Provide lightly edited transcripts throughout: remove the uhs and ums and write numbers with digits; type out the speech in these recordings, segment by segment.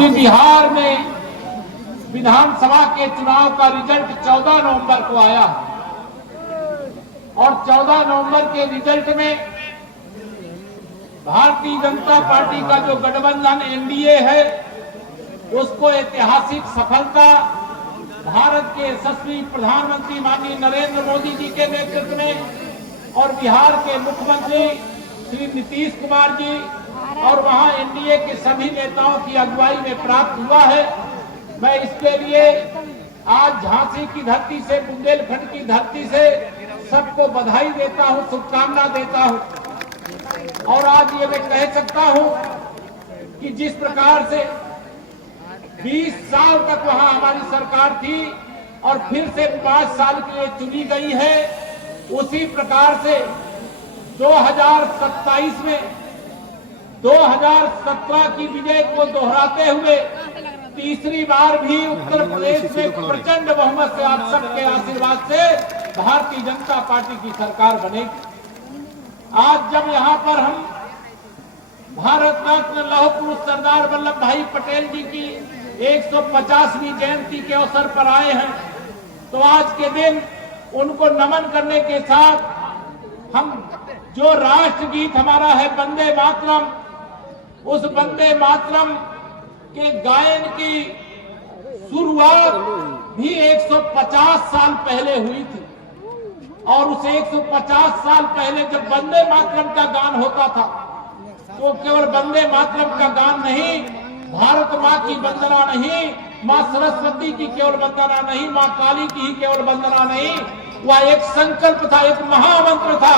अभी बिहार में विधानसभा के चुनाव का रिजल्ट 14 नवंबर को आया और 14 नवंबर के रिजल्ट में भारतीय जनता पार्टी का जो गठबंधन एनडीए है उसको ऐतिहासिक सफलता भारत के यशस्वी प्रधानमंत्री माननीय नरेंद्र मोदी जी के नेतृत्व में और बिहार के मुख्यमंत्री श्री नीतीश कुमार जी और वहां एनडीए के सभी नेताओं की अगुवाई में प्राप्त हुआ है। मैं इसके लिए आज झांसी की धरती से, बुंदेलखंड की धरती से सबको बधाई देता हूं, शुभकामना देता हूं। और आज ये मैं कह सकता हूं कि जिस प्रकार से 20 साल तक वहां हमारी सरकार थी और फिर से 5 साल के लिए चुनी गई है, उसी प्रकार से 2027 में 2017 की विजय को दोहराते हुए तीसरी बार भी उत्तर प्रदेश में प्रचंड बहुमत से आप सबके आशीर्वाद से भारतीय जनता पार्टी की सरकार बनेगी। आज जब यहाँ पर हम भारत रत्न लौह पुरुष सरदार वल्लभ भाई पटेल जी की 150वीं जयंती के अवसर पर आए हैं, तो आज के दिन उनको नमन करने के साथ हम जो राष्ट्रगीत हमारा है वंदे मातरम, उस वंदे मातरम के गायन की शुरुआत भी 150 साल पहले हुई थी और उस 150 साल पहले जब वंदे मातरम का गान होता था तो केवल वंदे मातरम का गान नहीं, भारत माँ की वंदना नहीं, माँ सरस्वती की केवल वंदना नहीं, माँ काली की ही केवल वंदना नहीं, वह एक संकल्प था, एक महामंत्र था,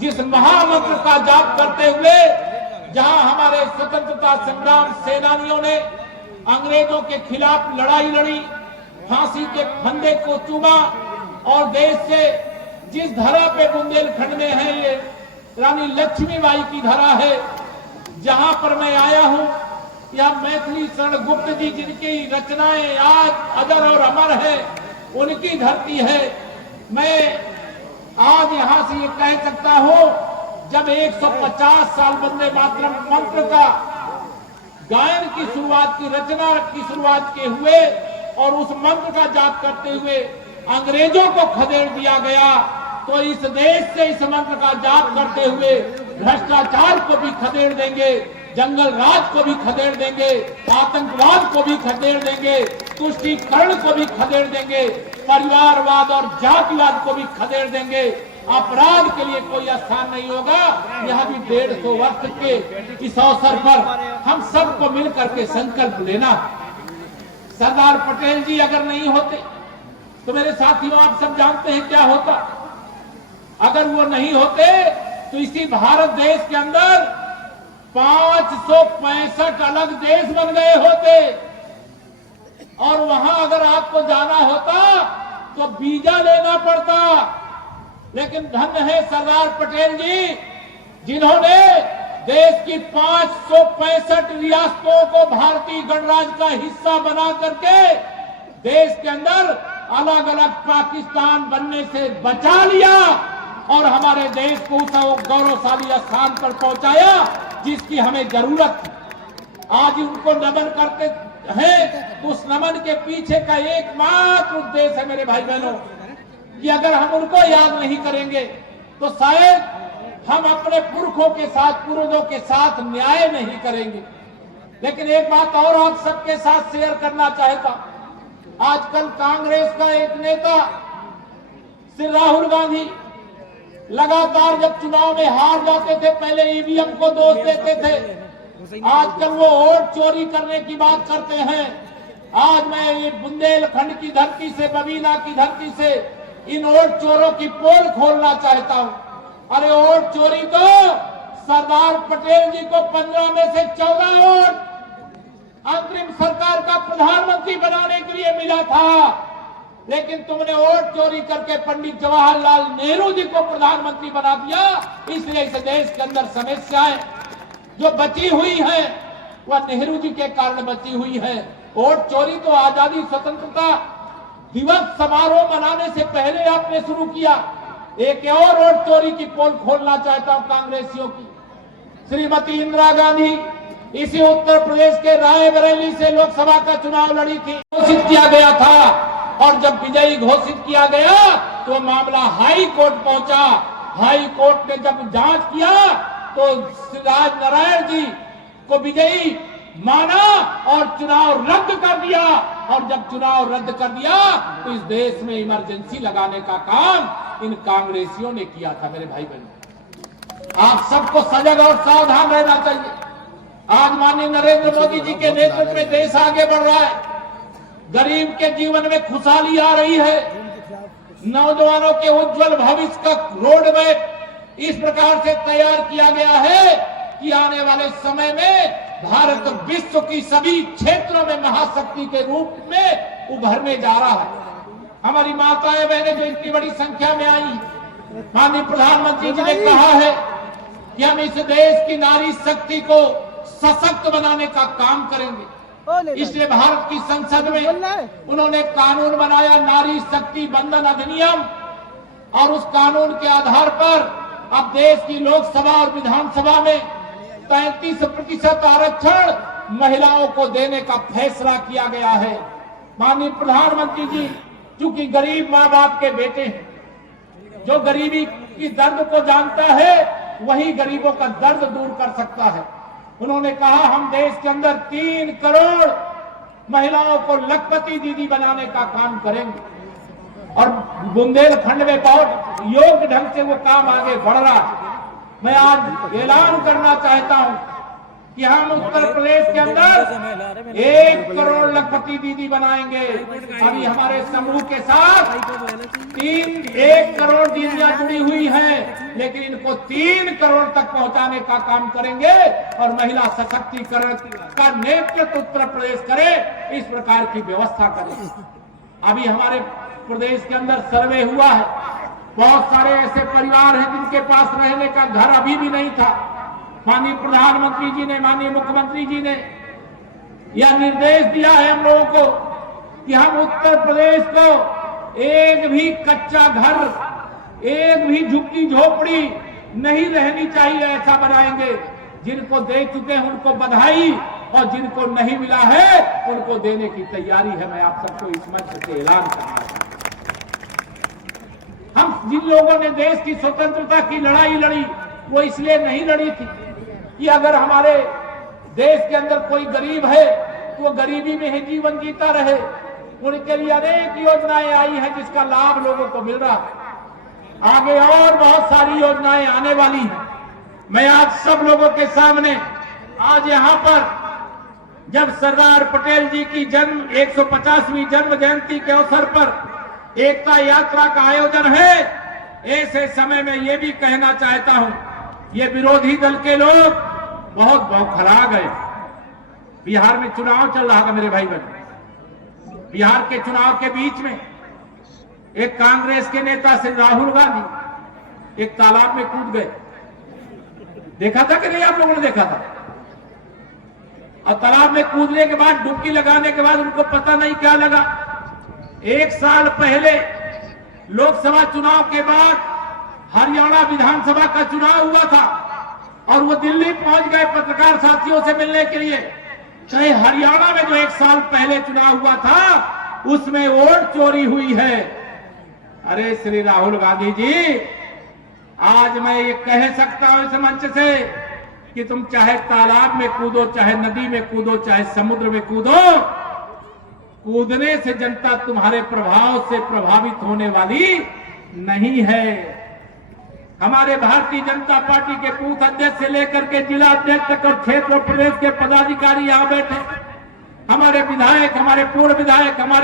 जिस महामंत्र का जाप करते हुए जहां हमारे स्वतंत्रता संग्राम सेनानियों ने अंग्रेजों के खिलाफ लड़ाई लड़ी, फांसी के फंदे को चूमा और देश से जिस धरा पे बुंदेलखंड में है, ये रानी लक्ष्मीबाई की धरा है, जहां पर मैं आया हूं, यह मैथिली शरण गुप्त जी जिनकी रचनाएं आज अजर और अमर है, उनकी धरती है। मैं आज यहां से ये कह सकता हूं, जब 150 साल वंदे मातरम मंत्र का गायन की शुरुआत की, रचना की शुरुआत के हुए और उस मंत्र का जाप करते हुए अंग्रेजों को खदेड़ दिया गया, तो इस देश से इस मंत्र का जाप करते हुए भ्रष्टाचार को भी खदेड़ देंगे, जंगल राज को भी खदेड़ देंगे, आतंकवाद को भी खदेड़ देंगे, तुष्टीकरण को भी खदेड़ देंगे, परिवारवाद और जातिवाद को भी खदेड़ देंगे। अपराध के लिए कोई स्थान नहीं होगा। यह भी 150 वर्ष के इस अवसर पर हम सबको मिलकर के संकल्प लेना। सरदार पटेल जी अगर नहीं होते तो मेरे साथियों आप सब जानते हैं क्या होता। अगर वो नहीं होते तो इसी भारत देश के अंदर 565 अलग देश बन गए होते और वहां अगर आपको जाना होता तो वीजा लेना पड़ता। लेकिन धन्य है सरदार पटेल जी, जिन्होंने देश की 565 रियासतों को भारतीय गणराज्य का हिस्सा बना करके देश के अंदर अलग अलग पाकिस्तान बनने से बचा लिया और हमारे देश को उस गौरवशाली स्थान पर पहुंचाया जिसकी हमें जरूरत थी। आज उनको नमन करते हैं, उस नमन के पीछे का एकमात्र उद्देश्य है मेरे भाई बहनों, कि अगर हम उनको याद नहीं करेंगे तो शायद हम अपने पुरखों के साथ, पूर्वजों के साथ न्याय नहीं करेंगे। लेकिन एक बात और आप सबके साथ शेयर करना चाहता, आजकल कांग्रेस का एक नेता श्री राहुल गांधी लगातार जब चुनाव में हार जाते थे पहले ईवीएम को दोष देते थे, आजकल वो वोट चोरी करने की बात करते हैं। आज मैं ये बुंदेलखंड की धरती से, बबीना की धरती से इन वोट चोरों की पोल खोलना चाहता हूं। अरे वोट चोरी तो सरदार पटेल जी को 15 में से 14 वोट अंतरिम सरकार का प्रधानमंत्री बनाने के लिए मिला था, लेकिन तुमने वोट चोरी करके पंडित जवाहरलाल नेहरू जी को प्रधानमंत्री बना दिया। इसलिए इस देश के अंदर समस्याएं जो बची हुई है वह नेहरू जी के कारण बची हुई है। वोट चोरी तो आजादी स्वतंत्रता दिवस समारोह मनाने से पहले आपने शुरू किया। एक और वोट चोरी की पोल खोलना चाहता हूं कांग्रेसियों की। श्रीमती इंदिरा गांधी इसी उत्तर प्रदेश के रायबरेली से लोकसभा का चुनाव लड़ी थी, घोषित किया गया था। और जब विजयी घोषित किया गया तो मामला हाई कोर्ट पहुंचा। हाई कोर्ट ने जब जांच किया तो राज नारायण जी को विजयी माना और चुनाव रद्द कर दिया। और जब चुनाव रद्द कर दिया तो इस देश में इमरजेंसी लगाने का काम इन कांग्रेसियों ने किया था। मेरे भाई बहनों, आप सबको सजग और सावधान रहना चाहिए। आज माननीय नरेंद्र मोदी जी के नेतृत्व में देश आगे बढ़ रहा है। गरीब के जीवन में खुशहाली आ रही है। नौजवानों के उज्जवल भविष्य का रोड मैप इस प्रकार से तैयार किया गया है कि आने वाले समय में भारत विश्व की सभी क्षेत्रों में महाशक्ति के रूप में उभरने जा रहा है। हमारी माताएं बहनें जो इतनी बड़ी संख्या में आई, माननीय प्रधानमंत्री जी ने कहा है कि हम इस देश की नारी शक्ति को सशक्त बनाने का काम करेंगे। इसलिए भारत की संसद में उन्होंने कानून बनाया, नारी शक्ति बंधन अधिनियम। और उस कानून के आधार पर अब देश की लोकसभा और विधानसभा में 33% आरक्षण महिलाओं को देने का फैसला किया गया है। माननीय प्रधानमंत्री जी चूंकि गरीब माँ बाप के बेटे हैं, जो गरीबी की दर्द को जानता है वही गरीबों का दर्द दूर कर सकता है। उन्होंने कहा हम देश के अंदर 3 करोड़ महिलाओं को लखपति दीदी बनाने का काम करेंगे। और बुंदेलखंड में बहुत योग्य ढंग से वो काम आगे बढ़ रहा है। मैं आज ऐलान करना चाहता हूं कि हम उत्तर प्रदेश के अंदर 1 करोड़ लखपति दीदी बनाएंगे। अभी हमारे समूह के साथ 1 करोड़ दीदियां जुड़ी हुई हैं, लेकिन इनको 3 करोड़ तक पहुंचाने का काम करेंगे और महिला सशक्तिकरण का नेतृत्व उत्तर प्रदेश करे, इस प्रकार की व्यवस्था करें। अभी हमारे प्रदेश के अंदर सर्वे हुआ है, बहुत सारे ऐसे परिवार हैं जिनके पास रहने का घर अभी भी नहीं था। माननीय प्रधानमंत्री जी ने, माननीय मुख्यमंत्री जी ने यह निर्देश दिया है हम लोगों को कि हम उत्तर प्रदेश को एक भी कच्चा घर, एक भी झुग्गी झोपड़ी नहीं रहनी चाहिए, ऐसा बनाएंगे। जिनको दे चुके हैं उनको बधाई, और जिनको नहीं मिला है उनको देने की तैयारी है। मैं आप सबको इस मंच से ऐलान करना चाहता हूं। हम जिन लोगों ने देश की स्वतंत्रता की लड़ाई लड़ी वो इसलिए नहीं लड़ी थी कि अगर हमारे देश के अंदर कोई गरीब है तो वो गरीबी में ही जीवन जीता रहे। उनके लिए अनेक योजनाएं आई हैं जिसका लाभ लोगों को मिल रहा है। आगे और बहुत सारी योजनाएं आने वाली हैं। मैं आज सब लोगों के सामने आज यहाँ पर जब सरदार पटेल जी की 150वीं जन्म जयंती के अवसर पर एकता यात्रा का आयोजन है, ऐसे समय में ये भी कहना चाहता हूं, ये विरोधी दल के लोग बहुत बौखला गए। बिहार में चुनाव चल रहा था मेरे भाई बहन। बिहार के चुनाव के बीच में एक कांग्रेस के नेता श्री राहुल गांधी एक तालाब में कूद गए। देखा था कि नहीं आप लोगों ने देखा था? और तालाब में कूदने के बाद, डुबकी लगाने के बाद उनको पता नहीं क्या लगा। 1 साल पहले लोकसभा चुनाव के बाद हरियाणा विधानसभा का चुनाव हुआ था और वो दिल्ली पहुंच गए पत्रकार साथियों से मिलने के लिए। चाहे हरियाणा में जो 1 साल पहले चुनाव हुआ था उसमें वोट चोरी हुई है। अरे श्री राहुल गांधी जी, आज मैं ये कह सकता हूं इस मंच से कि तुम चाहे तालाब में कूदो, चाहे नदी में कूदो, चाहे समुद्र में कूदो, कूदने से जनता तुम्हारे प्रभाव से प्रभावित होने वाली नहीं है। हमारे भारतीय जनता पार्टी के बूथ अध्यक्ष से लेकर के जिला अध्यक्ष तक और क्षेत्र और प्रदेश के पदाधिकारी यहाँ बैठे, हमारे विधायक, हमारे पूर्व विधायक, हमारे